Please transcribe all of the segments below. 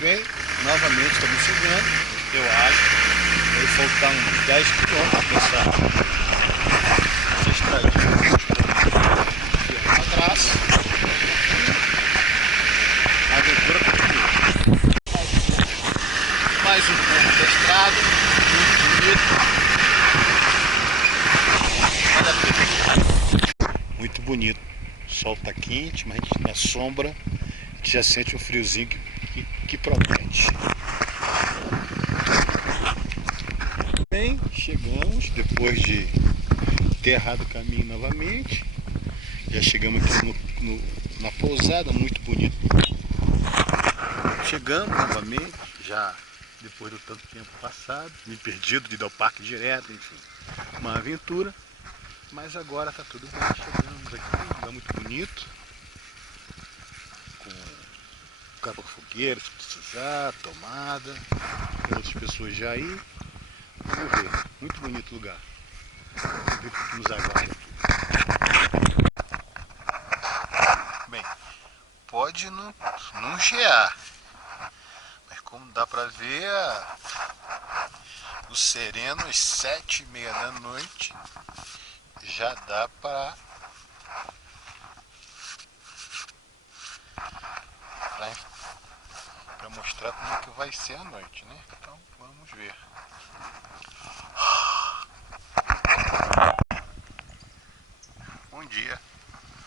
Bem, novamente estamos chegando, eu acho. Vai faltar uns 10 quilômetros nessa estradinha uma graça. A aventura continua. Mais um ponto da estrada, muito bonito. Olha a muito bonito. O sol está quente, mas na sombra a gente já sente um friozinho que protege. Bem, chegamos depois de ter errado o caminho novamente. Já chegamos aqui na pousada, muito bonito. Chegamos novamente, já depois do tanto tempo passado, me perdido de dar o parque direto, enfim, uma aventura. Mas agora está tudo bem, chegamos aqui, um lugar muito bonito, com cabo fogueira se precisar, tomada, tem outras pessoas já aí. Vamos ver, muito bonito o lugar. Vamos ver o que nos aguarda aqui. Bem, pode não gear, mas como dá para ver, o sereno às 7h30 da noite já dá para mostrar como é que vai ser a noite, né? Então vamos ver. Bom dia,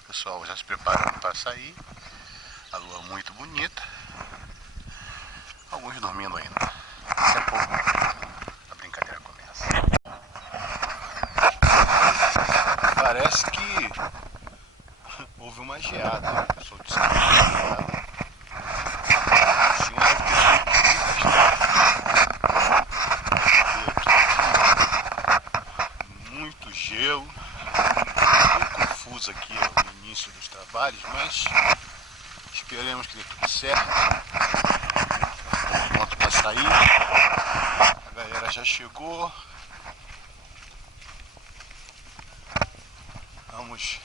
pessoal, já se preparando para sair. A lua muito bonita. Alguns dormindo ainda. Daqui a pouco a brincadeira começa. Parece que houve uma geada. Sou de muito gelo. Estou confuso aqui no início dos trabalhos, mas esperemos que dê tudo certo. Pronto para sair. A galera já chegou. Vamos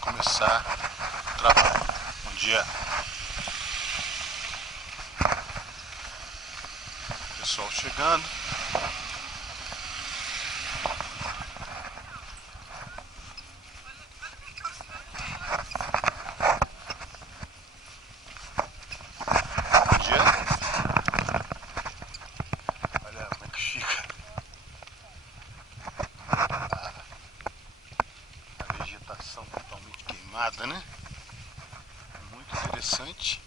começar o trabalho. Bom dia. Pessoal chegando. Totalmente queimada, né? Muito interessante.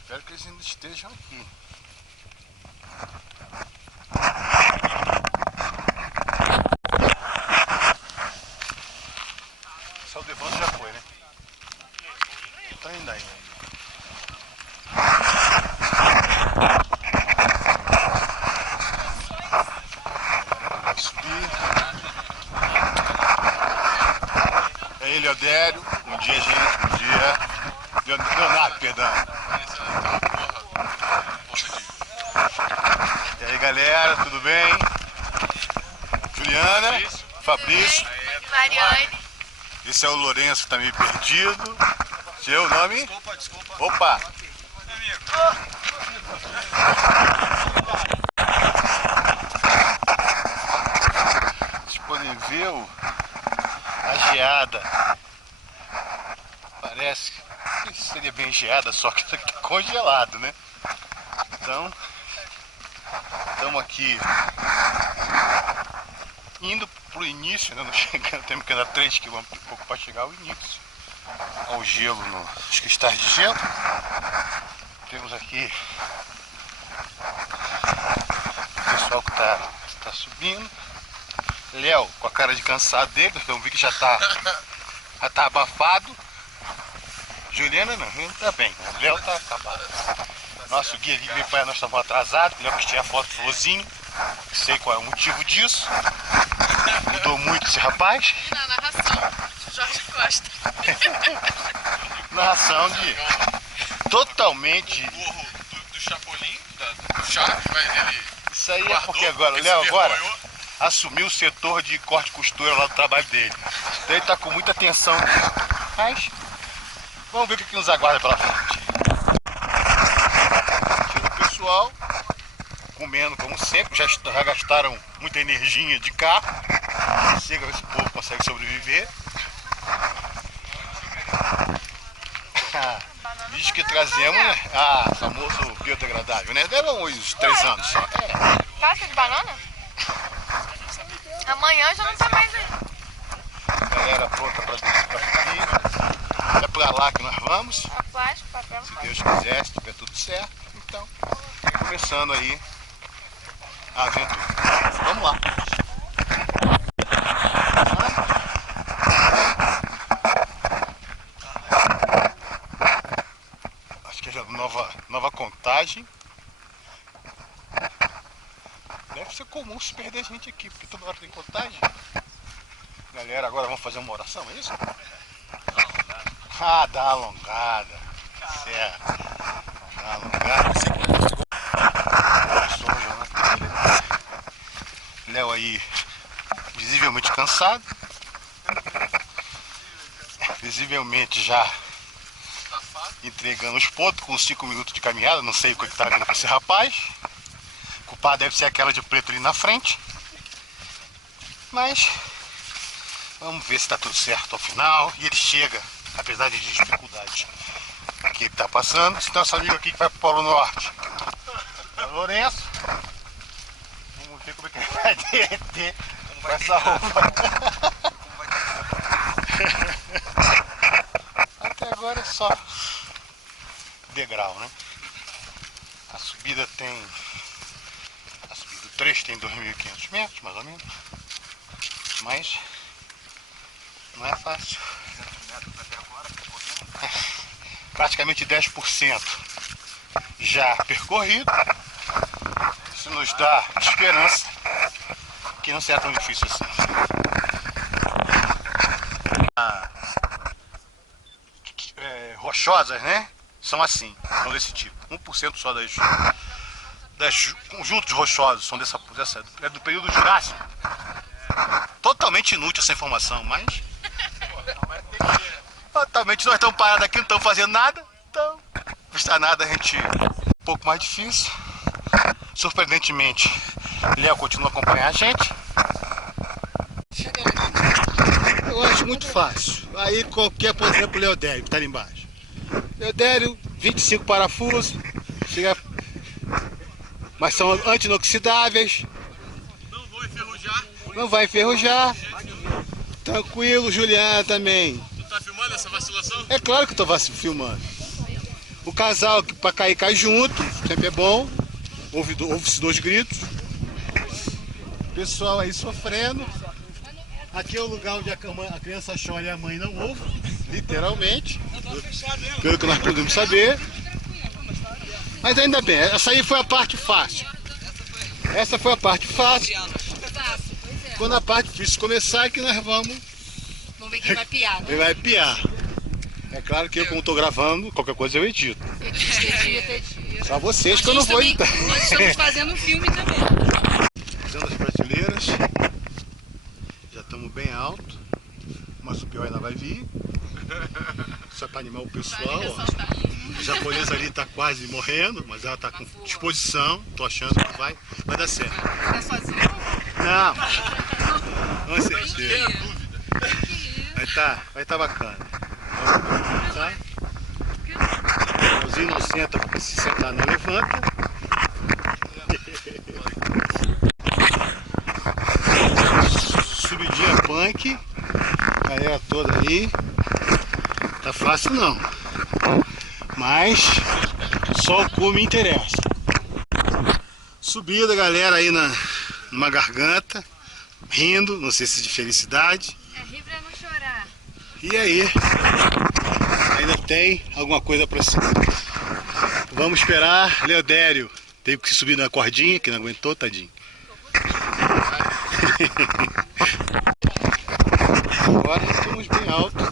Espero que eles ainda estejam aqui. Só o Devando já foi, né? Tá ainda aí. É ele, Odério. Bom dia, gente. Bom dia. Leonardo, perdão. E aí, galera, tudo bem? Juliana, Fabrício, Mariane. Esse é o Lourenço que tá meio perdido. Seu nome? Desculpa. Opa! Vocês podem ver a geada. Parece que seria bem geada, só que tá congelado, né? Então, estamos aqui indo pro início, né? Não chegando, temos que andar 3 km e pouco para chegar ao início. Ao gelo, nos cristais de gelo. Temos aqui o pessoal que tá subindo. Léo com a cara de cansado dele, então vi que já tá abafado. Juliana não tá bem, o Léo tá acabado. Nosso guia ali veio para nós estávamos atrasados, o Léo que tinha a foto florzinho, sei qual é o motivo disso. Mudou muito esse rapaz. E na narração, Jorge Costa. Narração de totalmente. O gorro do Chapolin, do Chaves, ele. Isso aí é porque agora o Léo assumiu o setor de corte e costura lá do trabalho dele. Daí tá com muita tensão. Mas vamos ver o que nos aguarda pela frente. Aqui o pessoal comendo como sempre, já gastaram muita energia de carro. Chega, esse povo consegue sobreviver. Diz que trazemos, né? Famoso biodegradável, né? Leva uns 3 anos só. Casca de banana? Amanhã já não tá mais aí. Galera pronta pra subir. É pra lá que nós vamos. A plástico, papel. Se Deus quiser, se tiver tudo certo. Então, começando aí a aventura. Vamos lá. Acho que é já nova contagem. Deve ser comum se perder gente aqui, porque toda hora tem contagem. Galera, agora vamos fazer uma oração, é isso? Dá alongada. Certo. Dá alongada. Léo aí, visivelmente cansado. Visivelmente já entregando os pontos com 5 minutos de caminhada. Não sei o que está vindo com esse rapaz. O culpado deve ser aquela de preto ali na frente. Mas vamos ver se está tudo certo ao final. E ele chega, apesar de dificuldades que ele está passando. Esse nosso amigo aqui que vai para o Polo Norte, é o Lourenço. Vamos ver como é que ele vai derreter com essa roupa. Até agora é só degrau, né? A subida tem... A subida do trecho tem 2.500 metros, mais ou menos. Mas não é fácil. Praticamente 10% já percorrido. Isso nos dá esperança que não será tão difícil assim. Rochosas, né? São assim, são desse tipo. 1% só das conjuntos rochosos são é do período Jurássico. Totalmente inútil essa informação, mas totalmente nós estamos parados aqui, não estamos fazendo nada, então não custa nada a gente um pouco mais difícil. Surpreendentemente, Léo continua a acompanhar a gente. Eu acho muito fácil. Aí qualquer, por exemplo, Leodério, que está ali embaixo. Leodério, 25 parafusos, chega... mas são antinoxidáveis. Não vou enferrujar. Não vai enferrujar. Tranquilo, Juliana também. Tu tá filmando essa vacilação? É claro que eu tô filmando. O casal que para cair, cai junto, sempre é bom. Ouve-se 2 gritos. Pessoal aí sofrendo. Aqui é o lugar onde a criança chora e a mãe não ouve, literalmente. Pelo que nós podemos saber. Mas ainda bem, essa aí foi a parte fácil. Essa foi a parte fácil. Quando a parte difícil começar, é que nós vamos Vamos ver quem vai piar, né? Quem vai piar. É claro que eu, como estou gravando, qualquer coisa eu edito. Edita. Só vocês que eu não vou editar. Nós estamos fazendo um filme também. Fazendo as prateleiras. Já estamos bem alto. Mas o pior ainda vai vir. Só para animar o pessoal. Ó. A japonesa ali está quase morrendo, mas ela está com disposição. Estou achando que vai dar certo. Tá sozinho? Não. Com certeza. Vai tá bacana. Tá? O Zinho não senta, porque se sentar não levanta. Subidinha punk. Galera toda aí. Tá fácil não. Mas só o cu me interessa. Subida, galera, aí numa garganta. Rindo, não sei se de felicidade. É rir pra não chorar. E aí? Ainda tem alguma coisa pra cima. Vamos esperar. Leodério teve que subir na cordinha, que não aguentou, tadinho. Agora estamos bem alto.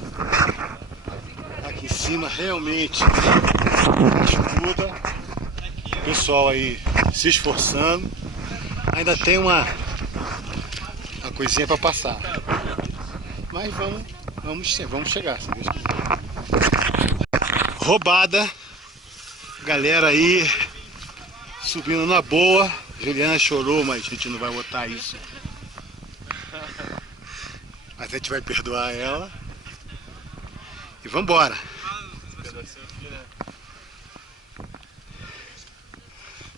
Aqui em cima realmente ajuda. O pessoal aí se esforçando. Ainda tem uma coisinha para passar. Mas vamos chegar, se Deus quiser. Roubada. Galera aí subindo na boa. Juliana chorou, mas a gente não vai botar isso. Mas a gente vai perdoar ela. E vambora.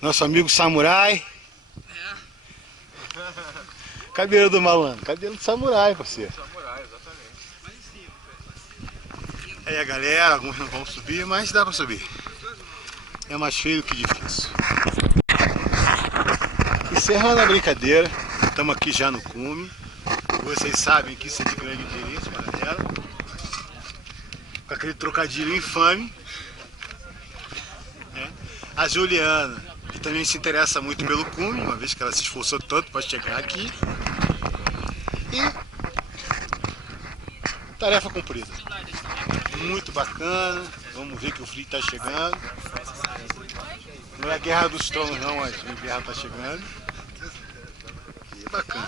Nosso amigo samurai. Cabelo do malandro. Cabelo de samurai, parceiro. Samurai, exatamente. Aí a galera, alguns não vão subir, mas dá pra subir. É mais feio que difícil. Encerrando a brincadeira, estamos aqui já no cume. Vocês sabem que isso é de grande interesse para a galera. Com aquele trocadilho infame. A Juliana, que também se interessa muito pelo cume, uma vez que ela se esforçou tanto para chegar aqui. E tarefa cumprida. Muito bacana. Vamos ver que o frio está chegando. Não é a Guerra dos Tronos não, mas o inverno está chegando. E bacana.